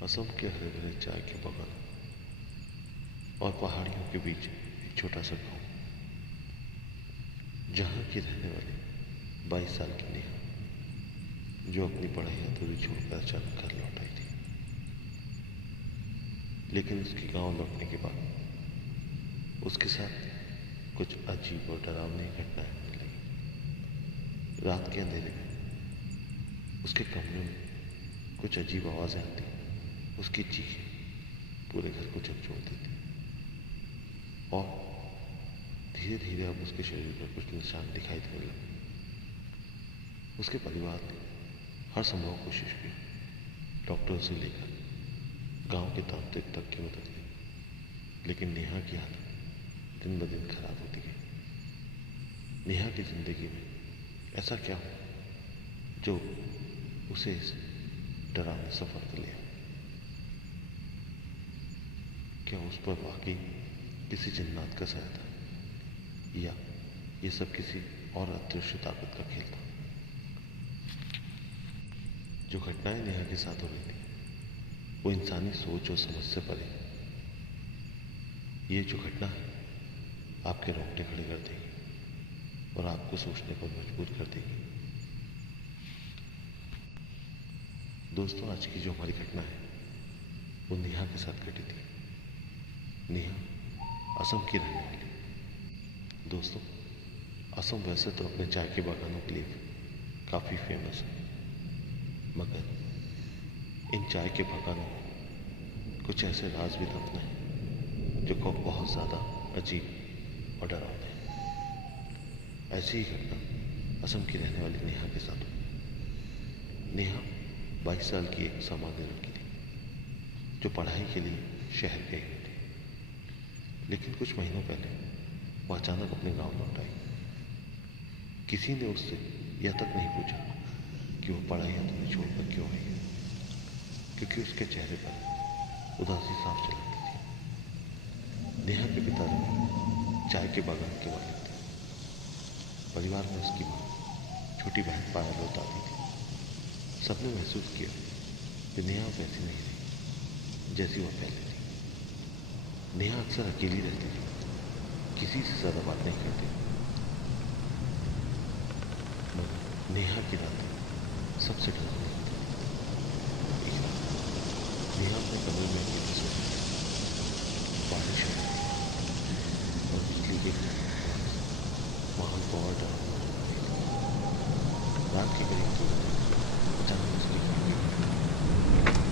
असम के हरे भरे चाय के बगान और पहाड़ियों के बीच एक छोटा सा गांव, जहां की रहने वाली 22 साल की नेहा, जो अपनी पढ़ाई अधूरी छोड़कर अचानक घर लौट आई थी। लेकिन उसके गांव लौटने के बाद उसके साथ कुछ अजीब और डरावनी घटनाएं होने लगी। रात के अंधेरे में उसके कमरे में कुछ अजीब आवाजें आती, उसकी चीखें पूरे घर को झकझोर देती और धीरे धीरे अब उसके शरीर पर कुछ निशान दिखाई देने लगे। उसके परिवार ने हर संभव कोशिश की, डॉक्टर से लेकर गांव के तांत्रिक तक की मदद ली, लेकिन नेहा की हालत दिन ब दिन खराब होती गई। नेहा की जिंदगी में ऐसा क्या हुआ जो उसे इस डरावने सफर पर लिया? क्या उस पर वाकई किसी जिन्नात का साया था, या ये सब किसी और अदृश्य ताकत का खेल था? जो घटनाएं नेहा के साथ हो रही थी वो इंसानी सोच और समझ से परे। ये जो घटना है आपके रोंगटे खड़े कर देगी और आपको सोचने पर मजबूर कर देगी। दोस्तों, आज की जो हमारी घटना है वो नेहा के साथ घटी थी। नेहा असम की रहने वाली। दोस्तों, असम वैसे तो अपने चाय के बागानों के लिए काफ़ी फेमस है, मगर इन चाय के बागानों में कुछ ऐसे राज भी दफन हैं जो को बहुत ज़्यादा अजीब और डरावने हैं। ऐसी ही घटना असम की रहने वाली नेहा के साथ हुई। नेहा 22 साल की एक सामान्य लड़की थी जो पढ़ाई के लिए शहर गई हुई थी। लेकिन कुछ महीनों पहले वो अचानक अपने गांव लौट आई। किसी ने उससे यह तक नहीं पूछा कि वो पढ़ाई अधूरी छोड़कर क्यों आई है, क्योंकि उसके चेहरे पर उदासी साफ झलकती थी। नेहा के पिताजी चाय के बागान के मालिक थे। परिवार में उसकी माँ, छोटी बहन पायल और दादी थी। सबने महसूस किया कि नेहा वैसी नहीं रही जैसी वह पहले थी। नेहा अक्सर अकेली रहती थी, किसी से ज़्यादा बात नहीं करती। मगर नेहा की रातें सबसे डरावनी होती। एक रात नेहा अपने कमरे में अकेली सो रही थी। बारिश हो रही थी और बिजली के आवाज़ माहौल को और डरावना बना रही थी। रात के करीब 2 बजे अचानक उसकी खिड़की पर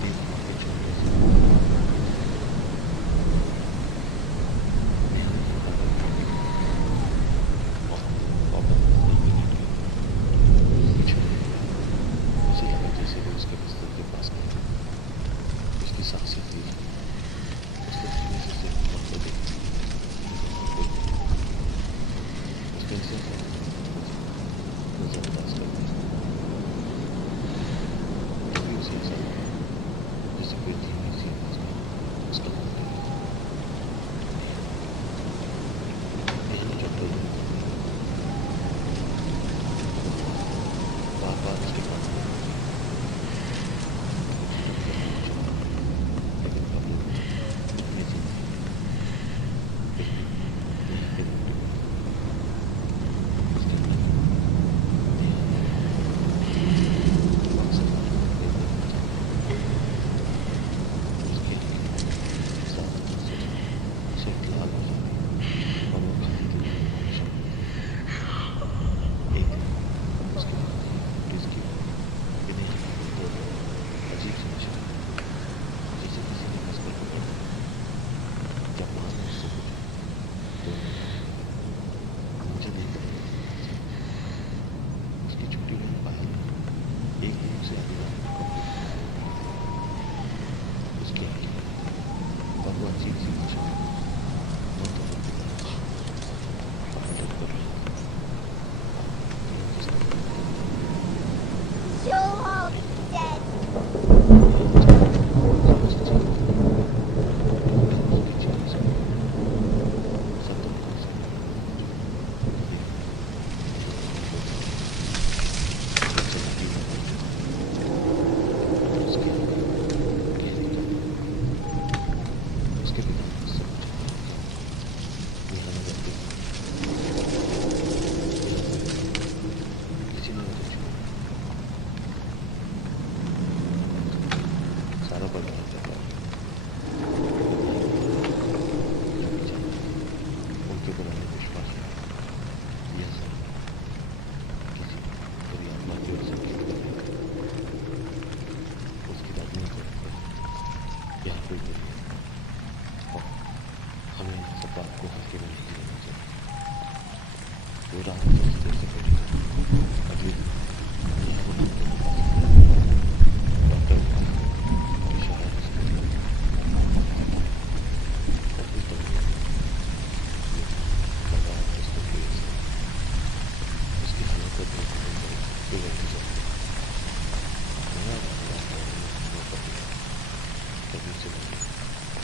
तेज हवा के झोंके से नेहा ने फटाफट खिड़की खोली और वापस बिस्तर पे लेट गई। कुछ नहीं, उसे लगा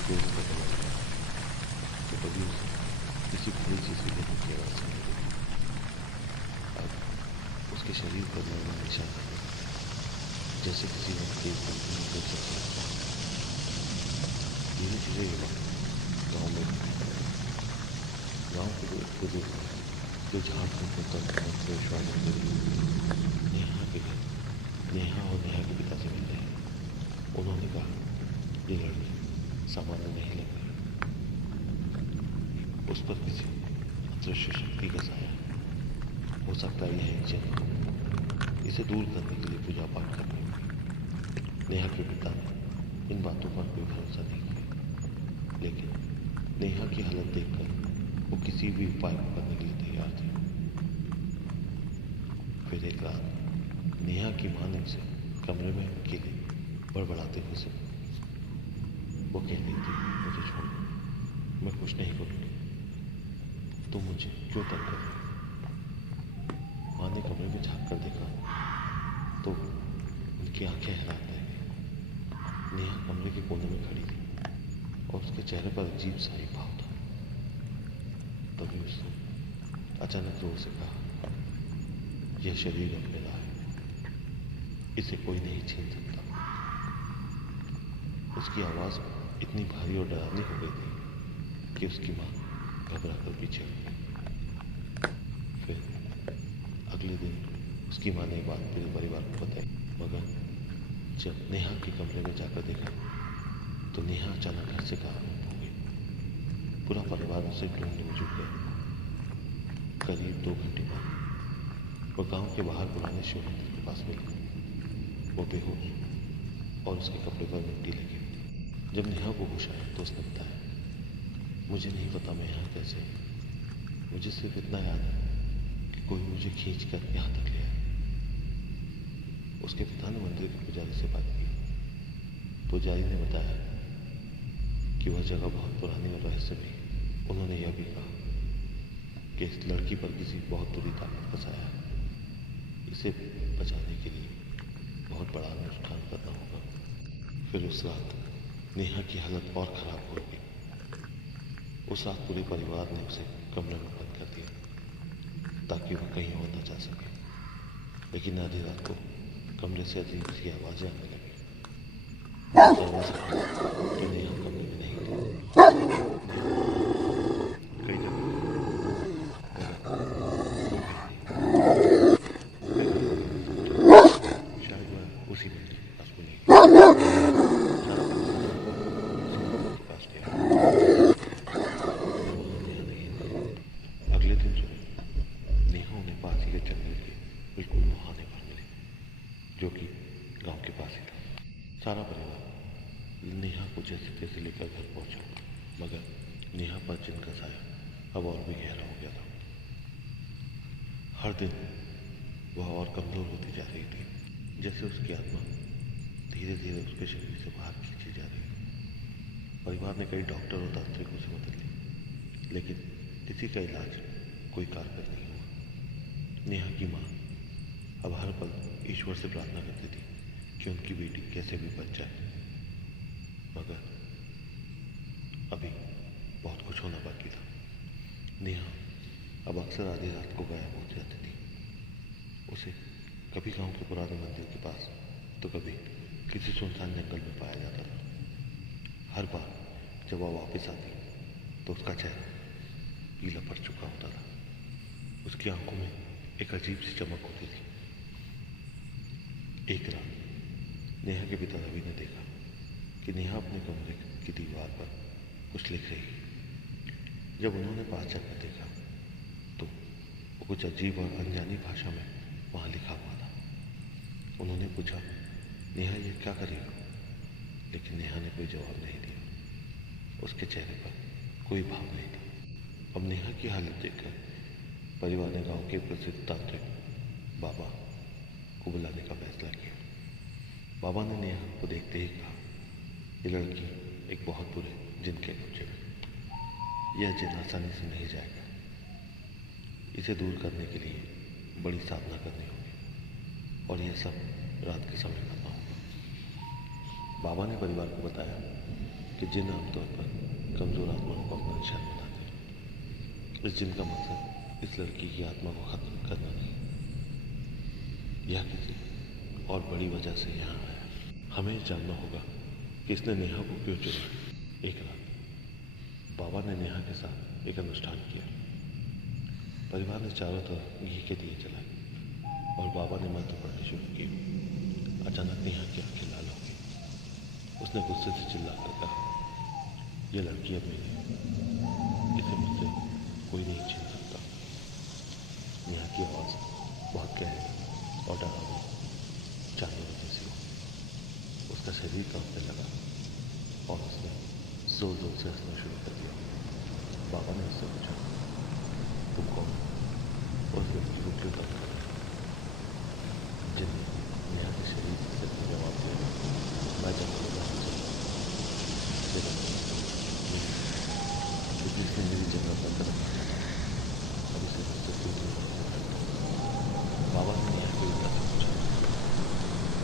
जोर से गला लगाया तो कभी उसे किसी भारी चीज की गिरने की आवाज सुनाई देती। अब उसके शरीर पर मरना निशान करने लगा, जैसे किसी ने तेज धमकी में कोई शख्स रखा हो। धीरे धीरे ये वक्त गाँव में घुसने लगा। गाँव के जो एक बुजुर्ग थे, जो झाड़ फूक में तंत्र मंत्र विश्वास रखते थे, नेहा के घर नेहा और नेहा के पिता से मिलते हैं। उन्होंने कहा ये लड़की सामान्य नहीं लग रही, उस पर किसी अदृश्य शक्ति का साया है। हो सकता है यह एक जन्म हो। इसे दूर करने के लिए पूजा पाठ करनी होगी। नेहा के पिता ने इन बातों पर कोई भरोसा नहीं किया, लेकिन नेहा की हालत देखकर वो किसी भी उपाय को करने के लिए तैयार थे। फिर एक रात नेहा की मां ने उसे कमरे में अकेले बड़बड़ाते हुए सुना। वो कह रही थी, मुझे छोड़ दो, मैं कुछ नहीं करूंगी, तुम मुझे क्यों तंग कर रहे हो? मां ने कमरे में झांक कर देखा तो उनकी आंखें हैरान रह गई। नेहा कमरे के कोने में खड़ी थी और उसके चेहरे पर अजीब सा ही भाव था। तभी उसने अचानक जोर से कहा, यह शरीर अब मेरा है, इसे कोई नहीं छीन सकता। उसकी आवाज इतनी भारी और डरावनी हो गई थी कि उसकी मां घबरा कर पीछे हट गई। फिर अगले दिन उसकी मां ने बात पूरे परिवार को बताई, मगर जब नेहा के कमरे में जाकर देखा तो नेहा अचानक घर से गायब हो गई। पूरा परिवार उसे ढूंढने में जुट गया। करीब 2 घंटे बाद वो गांव के बाहर पुराने शिव मंदिर के पास मिला। वो बेहोश और उसके कपड़े पर मिट्टी लगी हुई थी। जब नेहा को होश आया तो उसने बताया, मुझे नहीं पता मैं यहाँ कैसे हूँ। मुझे सिर्फ इतना याद है कि कोई मुझे खींच कर यहाँ तक ले आया। उसके पिता ने मंदिर के पुजारी से बात की। पुजारी ने बताया कि वह जगह बहुत पुरानी और रहस्यमयी है। उन्होंने यह भी कहा कि इस लड़की पर किसी बहुत बुरी ताकत का साया है। इसे बचाने के लिए बहुत बड़ा अनुष्ठान करना होगा। फिर उस रात नेहा की हालत और खराब हो गई। उस रात पूरे परिवार ने उसे कमरे में बंद कर दिया ताकि वह कहीं और न जा सके। लेकिन आधी रात को कमरे से अजीब सी आवाजें आने लगी। जो नेहा कमरे में नहीं थी। कई जगह शायद वह उसी मंदिर के पास मिली। पास गया, वहां नेहा नहीं थी। अगले दिन सुबह नेहा उन्हें पास ही के जंगल के बिल्कुल मुहाने पर मिली, जो कि गांव के पास ही था। सारा परिवार नेहा को जैसे तैसे लेकर घर पहुंचा, मगर नेहा पर जिनका साया अब और भी गहरा हो गया था। हर दिन वह और कमजोर होती जा रही थी, जैसे उसकी आत्मा धीरे धीरे उसके शरीर से बाहर खींची जा रही थी। परिवार ने कई डॉक्टर और तांत्रिकों से मदद ली, लेकिन किसी का इलाज कोई कारगर नहीं हुआ। नेहा की माँ अब हर पल ईश्वर से प्रार्थना करती थी कि उनकी बेटी कैसे भी बच जाए, मगर अभी बहुत कुछ होना बाकी था। नेहा अब अक्सर आधी रात को गायब हो जाती थी। उसे कभी गांव के पुराने मंदिर के पास तो कभी किसी सुनसान जंगल में पाया जाता था। हर बार जब वह वापस आती तो उसका चेहरा पीला पड़ चुका होता था। उसकी आंखों में एक अजीब सी चमक होती थी। एक रात नेहा के पिता रवि ने देखा कि नेहा अपने कमरे की दीवार पर कुछ लिख रही है। जब उन्होंने पास जाकर देखा तो वो कुछ अजीब और अनजानी भाषा में वहां लिखा हुआ था। उन्होंने पूछा, नेहा ये क्या कर रही हो? लेकिन नेहा ने कोई जवाब नहीं दिया। उसके चेहरे पर कोई भाव नहीं था। अब नेहा की हालत देखकर परिवार ने गांव के प्रसिद्ध तांत्रिक बाबा को बुलाने का फैसला किया। बाबा ने नेहा को देखते ही कहा, ये लड़की एक बहुत बुरे जिन के कब्जे में। यह जिन आसानी से नहीं जाएगा। इसे दूर करने के लिए बड़ी साधना करनी होगी और यह सब रात के समय करना होगा। बाबा ने परिवार को बताया कि जिन आमतौर पर कमज़ोर आत्माओं को अपना निशान बनाते हैं। इस जिन का मकसद इस लड़की की आत्मा को खत्म करना नहीं, यह किसी और बड़ी वजह से यहाँ आया। हमें जानना होगा कि इसने नेहा को क्यों चुना। एक रात बाबा ने नेहा के साथ एक अनुष्ठान किया। परिवार ने चारों तरफ घी के दिए जलाए और बाबा ने मंत्र पढ़ने शुरू किए। अचानक नेहा की आंखें लाल हो गई। उसने गुस्से से चिल्लाकर कहा, यह लड़की अब मेरी है, इसे मुझसे कोई नहीं छीन सकता। नेहा की आवाज़ बहुत गहरी और डरावनी जानवर जैसी हो। उसका शरीर कांपने लगा और उसने जोर जोर से हंसना शुरू कर दिया। बाबा ने उससे पूछा, तुम कौन हो? और उस व्यक्ति को क्यों तंग कर रहे हो? जिन्हें नेहा के शरीर से अपने जवाब दिया, मैं जंगल में हूँ जिसने मेरी जगह पर कदम रखा और उसे मुझसे दूर नहीं रखना चाहता। बाबा ने नेहा के उल्टा से पूछा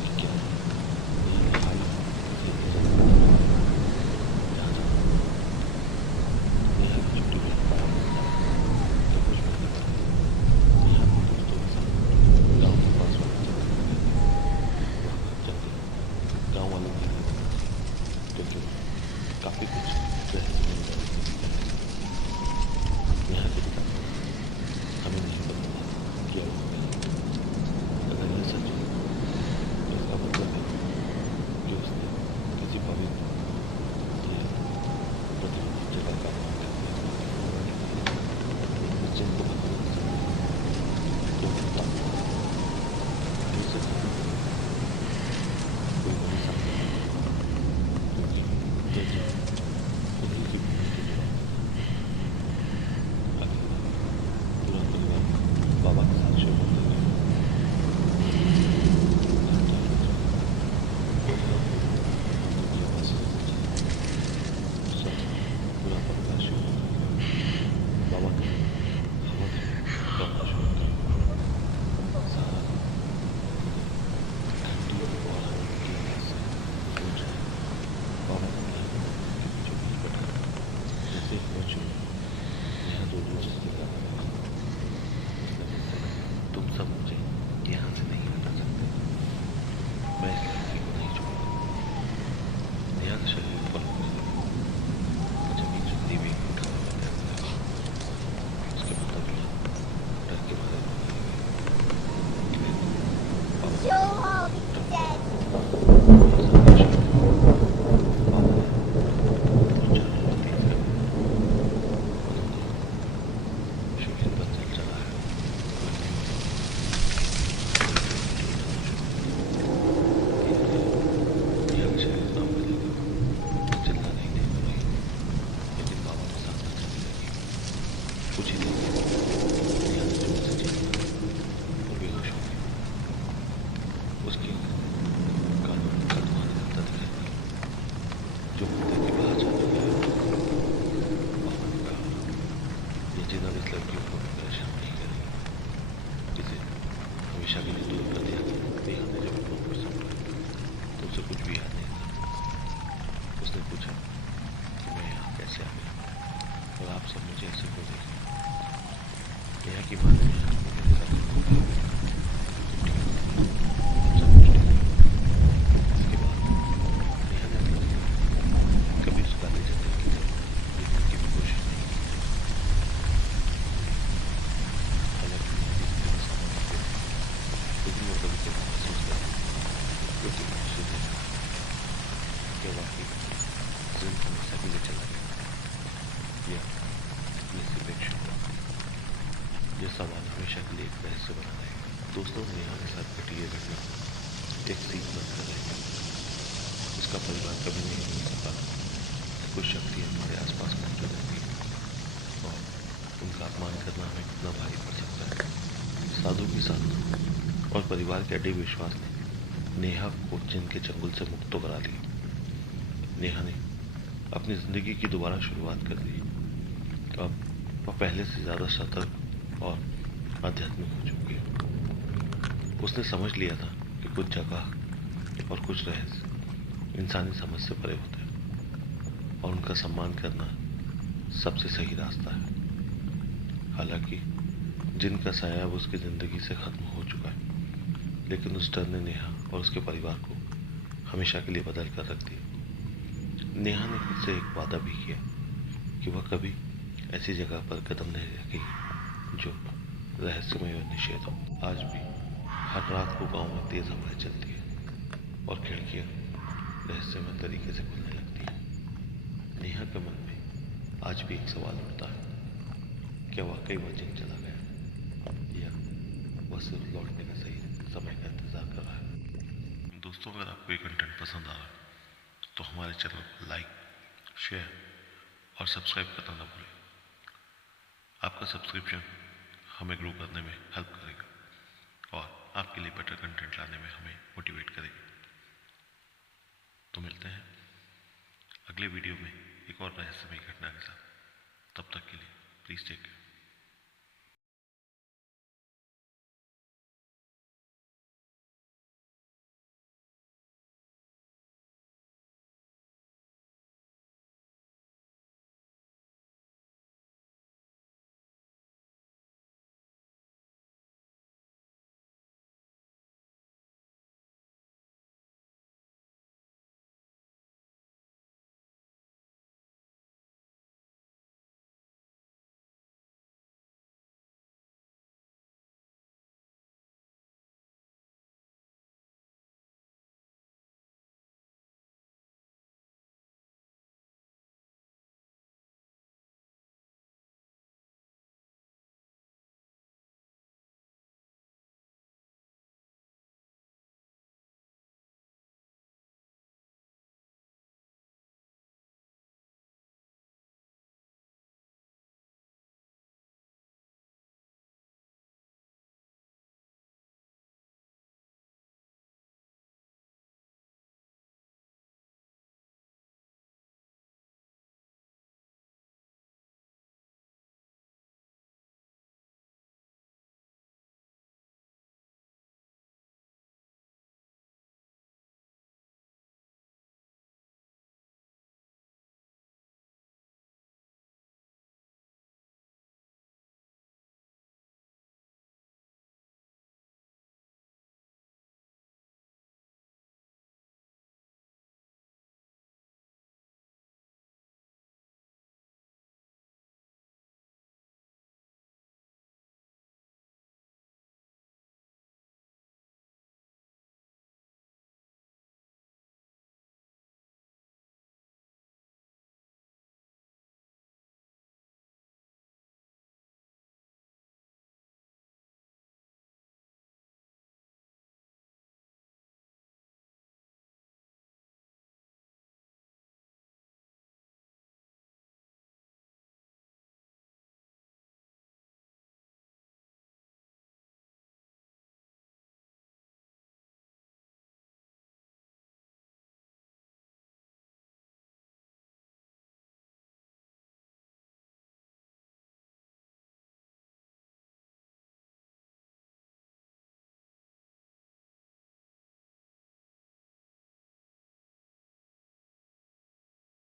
कि क्या नेहा की भाई उसे ले जाना जहाँ जाना? नेहा की छुट्टी में बाबा ने बताया तो कुछ महीने बाद नेहा अपने दोस्तों के साथ गाँव के पास वाली जगह जाते गाँव वालों के लिए क्योंकि काफ़ी कुछ रहस्यमय नेहा के पिता हमें नहीं पता किया अगर यह सच है तो इसका मतलब है कि उसने किसी पवित्र या प्रतिबंधित जगह का मान करके उस जिन को बताना तो होता कोई बड़ी सामने क्योंकि यह जिन उन्हीं की भूमि के पूरा परिवार बाबा के साथ शुरू होते गए। पूरा परिवार शुरू होता गया। बाबा ने हवा करना शुरू किया। सारा ठंडी और हवा की आवाज़ से गूंज रहा है। बाबा ने जो बीच बैठा जैसे ही पहुंच नेहा दो जोर से चिल्लाने लगी। उसने मुझसे कहा, तुम सब मुझे यहाँ से नहीं हटा सकते। मैं इस लड़की को नहीं छोड़ूंगा। नेहा का शरीर पलक गया। जमीन जितनी भी उठाने लगा उसके बाद अगला डर के मारे कुछ ही देर में नेहा ने जोर से चीखा और बेहोश हो गई। उसके कानों में खटखटाने लगता दिखाई दिया जो मंदिर के बाहर जाने लगा। बाबा ने कहा, यह जिन अब इस लड़की को परेशान नहीं करेगी, इसे हमेशा के लिए दूर कर दिया। नेहा ने जब अपना ऊपर संभाला तो उसे कुछ भी याद नहीं था। उसने पूछा कि मैं यहाँ कैसे आ गया और आप सब मुझे ऐसे क्यों देखें? नेहा की माँ ने इसके बाद नेहा ने कभी उस काले जंगल की तरफ देखने की भी कोशिश नहीं की। हालांकि लेकिन वो कभी कभी महसूस करा क्योंकि मनुष्य देखा क्या वाकई जिंदगी हमेशा के लिए चला गया या ये सिर्फ एक शुरू। यह सवाल हमेशा के लिए एक रहस्य बना रहेगा। दोस्तों, नेहा के साथ घटी ये घटना एक सीख बनकर रहेगा। उसका परिवार कभी नहीं भूल सकता। कुछ शक्ति हमारे आसपास मौजूद रहती है और उनका अपमान करना हमें कितना भारी पड़ सकता है। साधु की साधना और परिवार के अड़े विश्वास ने नेहा को जिन के चंगुल से मुक्त करा लिया। नेहा ने अपनी जिंदगी की दोबारा शुरुआत कर दी। अब वह पहले से ज्यादा सतर्क और आध्यात्मिक हो चुकी है। उसने समझ लिया था कि कुछ जगह और कुछ रहस्य इंसानी समझ से परे होते हैं। और उनका सम्मान करना सबसे सही रास्ता है। हालांकि जिनका साया अब उसकी ज़िंदगी से ख़त्म हो चुका है, लेकिन उस डर ने नेहा और उसके परिवार को हमेशा के लिए बदल कर रख दिया। नेहा ने खुद से एक वादा भी किया कि वह कभी ऐसी जगह पर कदम नहीं रखेगी जो रहस्यमय और निषेध हो। आज भी हर रात को गांव में तेज हवाएं चलती है और खिड़कियां रहस्यमय तरीके से खुलने लगती हैं। नेहा के मन में आज भी एक सवाल उठता है, क्या वाकई वह जिन चला गया या वह सिर्फ लौटने का सही समय का इंतजार कर रहा है। दोस्तों, अगर आपको ये कंटेंट पसंद आ रहा है तो हमारे चैनल को लाइक, शेयर और सब्सक्राइब करना ना भूलें। आपका सब्सक्रिप्शन हमें ग्रो करने में हेल्प करेगा और आपके लिए बेटर कंटेंट लाने में हमें मोटिवेट करेगा। तो मिलते हैं अगले वीडियो में एक और रहस्यमय घटना के साथ। तब तक के लिए प्लीज़ टेक केयर।